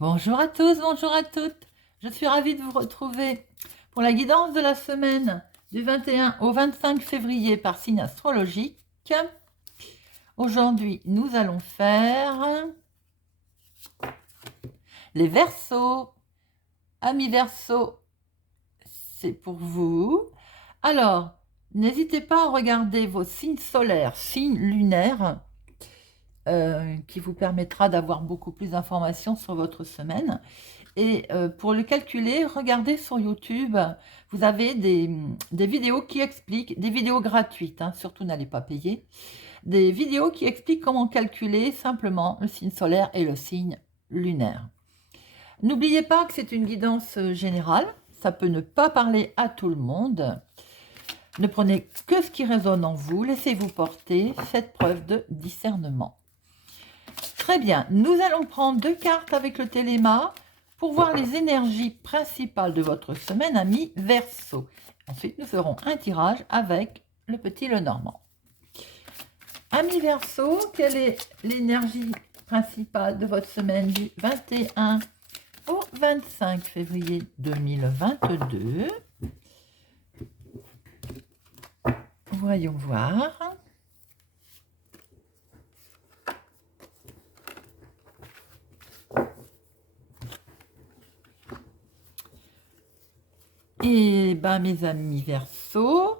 Bonjour à tous, bonjour à toutes. Je suis ravie de vous retrouver pour la guidance de la semaine du 21 au 25 février par signe astrologique. Aujourd'hui, nous allons faire les Verseaux. Amis Verseaux, c'est pour vous. Alors, n'hésitez pas à regarder vos signes solaires, signes lunaires, qui vous permettra d'avoir beaucoup plus d'informations sur votre semaine. Et pour le calculer, regardez sur YouTube, vous avez des vidéos qui expliquent, des vidéos gratuites, hein, surtout n'allez pas payer, des vidéos qui expliquent comment calculer simplement le signe solaire et le signe lunaire. N'oubliez pas que c'est une guidance générale, ça peut ne pas parler à tout le monde. Ne prenez que ce qui résonne en vous, laissez-vous porter, faites preuve de discernement. Très bien, nous allons prendre 2 cartes avec le téléma pour voir les énergies principales de votre semaine, amis Verseau. Ensuite, nous ferons un tirage avec le petit Lenormand. Amis Verseau, quelle est l'énergie principale de votre semaine du 21 au 25 février 2022? Voyons voir. Eh bien, mes amis Verseau,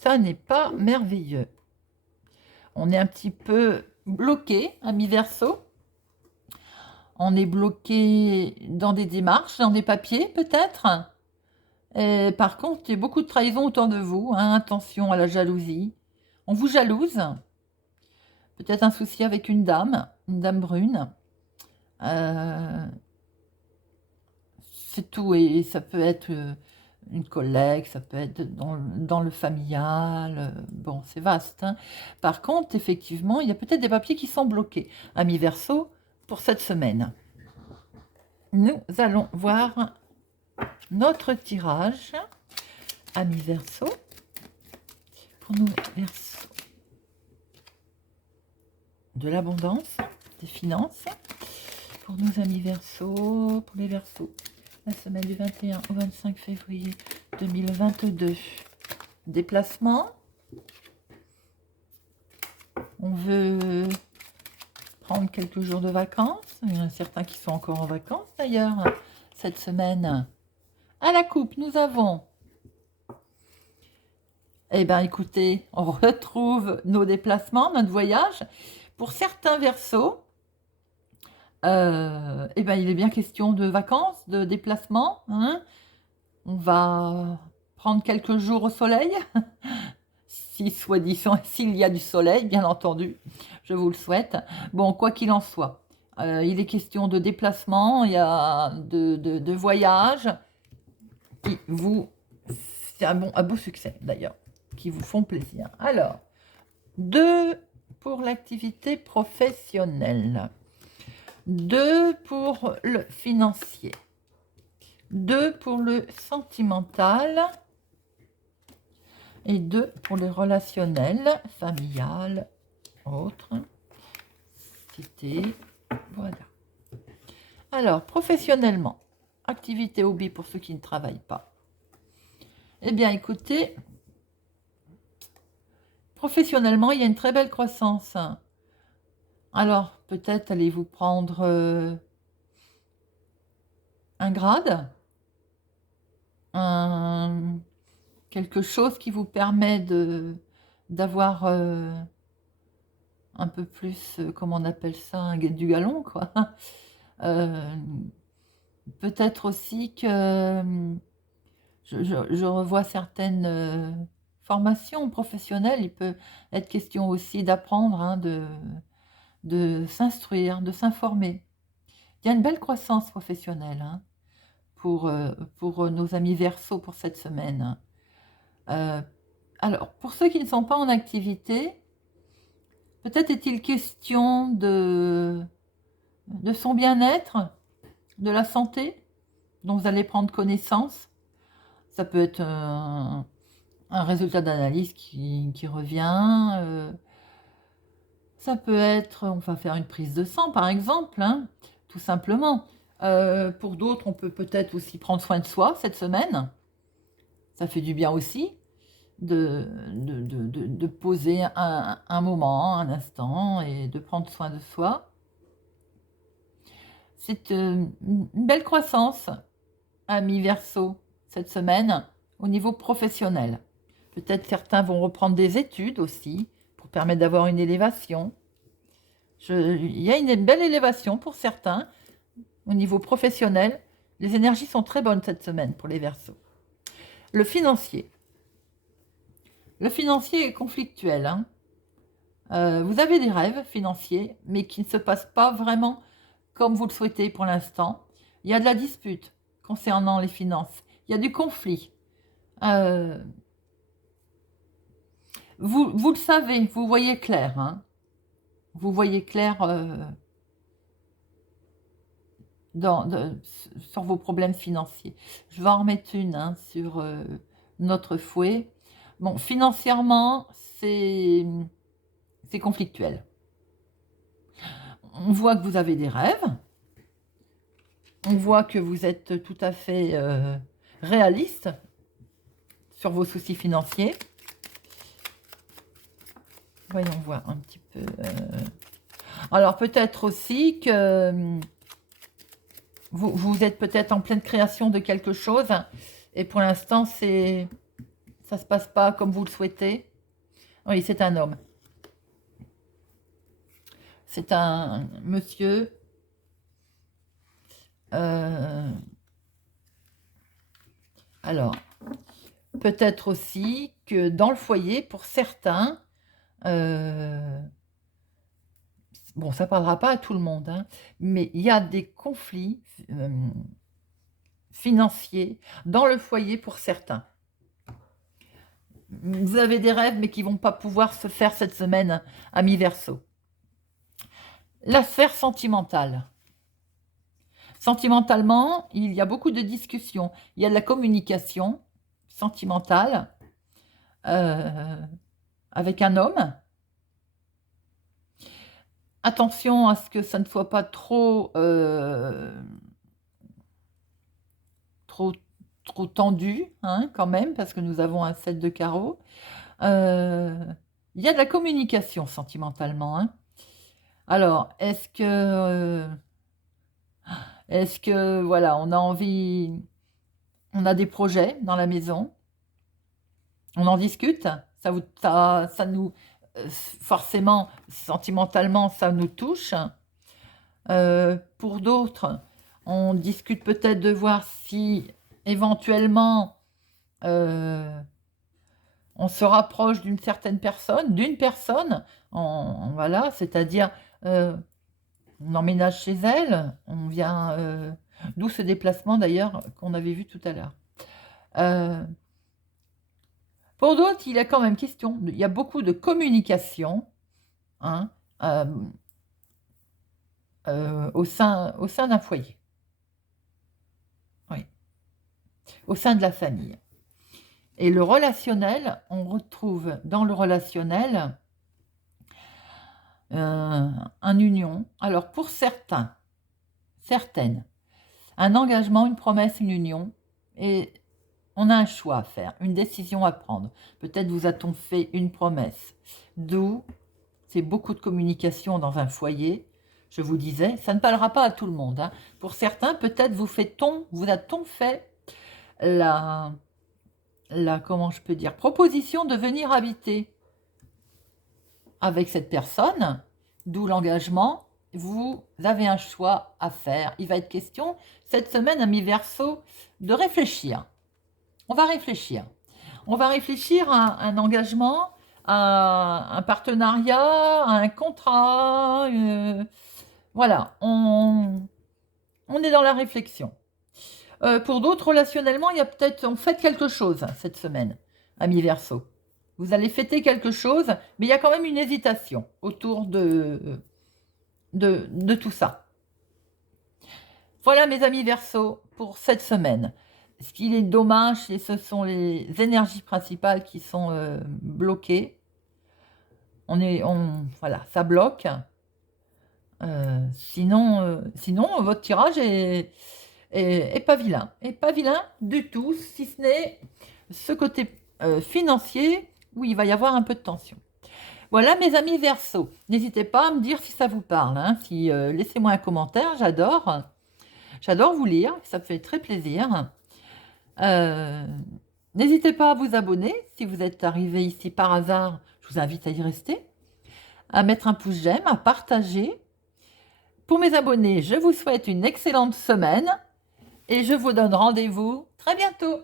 ça n'est pas merveilleux. On est un petit peu bloqué, amis Verseau. On est bloqué dans des démarches, dans des papiers peut-être. Et par contre, il y a beaucoup de trahison autour de vous. Hein, attention à la jalousie. On vous jalouse. Peut-être un souci avec une dame brune. C'est tout. Et ça peut être une collègue, ça peut être dans le familial. Bon, c'est vaste. Hein. Par contre, effectivement, il y a peut-être des papiers qui sont bloqués. Amis Verseau, pour cette semaine. Nous allons voir notre tirage, amis Verseau, pour nous Verseau, de l'abondance, des finances, pour nos amis Verseau, pour les Verseaux, la semaine du 21 au 25 février 2022. Déplacement, on veut prendre quelques jours de vacances, il y en a certains qui sont encore en vacances d'ailleurs, cette semaine. À la coupe, nous avons... Eh bien, écoutez, on retrouve nos déplacements, notre voyage. Pour certains Verseaux, eh bien, il est bien question de vacances, de déplacement. Hein. On va prendre quelques jours au soleil, si soi-disant, s'il y a du soleil, bien entendu, je vous le souhaite. Bon, quoi qu'il en soit, il est question de déplacement, il y a de voyage qui vous... C'est un beau succès d'ailleurs, qui vous font plaisir. Alors, 2 pour l'activité professionnelle, 2 pour le financier, 2 pour le sentimental et 2 pour le relationnel, familial, autre, cité, voilà. Alors, professionnellement, activité hobby pour ceux qui ne travaillent pas. Eh bien, écoutez, professionnellement, il y a une très belle croissance. Alors, peut-être allez-vous prendre un grade, quelque chose qui vous permet d'avoir un peu plus, comment on appelle ça, du galon, quoi. Peut-être aussi que je revois certaines formations professionnelles. Il peut être question aussi d'apprendre, hein, de s'instruire, de s'informer. Il y a une belle croissance professionnelle, hein, pour nos amis Verseaux pour cette semaine. Alors, pour ceux qui ne sont pas en activité, peut-être est-il question de son bien-être, de la santé, dont vous allez prendre connaissance. Ça peut être un résultat d'analyse qui revient. Ça peut être, on va faire une prise de sang par exemple, hein, tout simplement. Pour d'autres, on peut peut-être aussi prendre soin de soi cette semaine. Ça fait du bien aussi de poser un moment, un instant et de prendre soin de soi. C'est une belle croissance, ami Verseau, cette semaine au niveau professionnel. Peut-être certains vont reprendre des études aussi pour permettre d'avoir une élévation. Il y a une belle élévation pour certains au niveau professionnel. Les énergies sont très bonnes cette semaine pour les Verseaux. Le financier. Le financier est conflictuel. Hein. Vous avez des rêves financiers, mais qui ne se passent pas vraiment comme vous le souhaitez pour l'instant. Il y a de la dispute concernant les finances. Il y a du conflit. Euh, vous le savez, vous voyez clair. Hein. Vous voyez clair sur vos problèmes financiers. Je vais en remettre une hein, sur notre fouet. Bon, financièrement, c'est conflictuel. On voit que vous avez des rêves. On voit que vous êtes tout à fait réaliste sur vos soucis financiers. Voyons voir un petit peu. Alors peut-être aussi que vous êtes peut-être en pleine création de quelque chose et pour l'instant ça se passe pas comme vous le souhaitez. Oui, c'est un homme. C'est un monsieur. Alors, peut-être aussi que dans le foyer, pour certains, bon, ça ne parlera pas à tout le monde, hein, mais il y a des conflits financiers dans le foyer pour certains. Vous avez des rêves, mais qui ne vont pas pouvoir se faire cette semaine, ami Verseau. La sphère sentimentale. Sentimentalement, il y a beaucoup de discussions. Il y a de la communication sentimentale avec un homme. Attention à ce que ça ne soit pas trop tendu, hein, quand même, parce que nous avons un 7 de carreau. Il y a de la communication sentimentalement. Hein. Alors, est-ce que, voilà, on a envie, on a des projets dans la maison, on en discute, ça nous, forcément, sentimentalement, ça nous touche. Pour d'autres, on discute peut-être de voir si éventuellement on se rapproche d'une certaine personne, voilà, c'est-à-dire on emménage chez elle, on vient, d'où ce déplacement d'ailleurs qu'on avait vu tout à l'heure. Pour d'autres, il y a quand même question, il y a beaucoup de communication hein, au sein d'un foyer. Oui. Au sein de la famille. Et le relationnel, on retrouve dans le relationnel un union. Alors pour certaines, un engagement, une promesse, une union, et on a un choix à faire, une décision à prendre. Peut-être vous a-t-on fait une promesse. D'où, c'est beaucoup de communication dans un foyer. Je vous disais, ça ne parlera pas à tout le monde. Hein. Pour certains, peut-être vous a-t-on fait la comment je peux dire, proposition de venir habiter avec cette personne, d'où l'engagement. Vous avez un choix à faire. Il va être question cette semaine, ami Verseau, de réfléchir. On va réfléchir. On va réfléchir à un engagement, à un partenariat, à un contrat. Voilà, on est dans la réflexion. Pour d'autres, relationnellement, il y a peut-être, on fête quelque chose cette semaine, ami Verseau. Vous allez fêter quelque chose, mais il y a quand même une hésitation autour de tout ça. Voilà mes amis Verseau pour cette semaine. Ce qui est dommage, ce sont les énergies principales qui sont bloquées. Voilà, ça bloque. Sinon, votre tirage est pas vilain. Et pas vilain du tout, si ce n'est ce côté financier où il va y avoir un peu de tension. Voilà mes amis Verseau. N'hésitez pas à me dire si ça vous parle. Hein. Laissez-moi un commentaire, j'adore. J'adore vous lire, ça me fait très plaisir. Euh, N'hésitez pas à vous abonner. Si vous êtes arrivé ici par hasard, je vous invite à y rester, à mettre un pouce j'aime, à partager. Pour mes abonnés, je vous souhaite une excellente semaine et je vous donne rendez-vous très bientôt.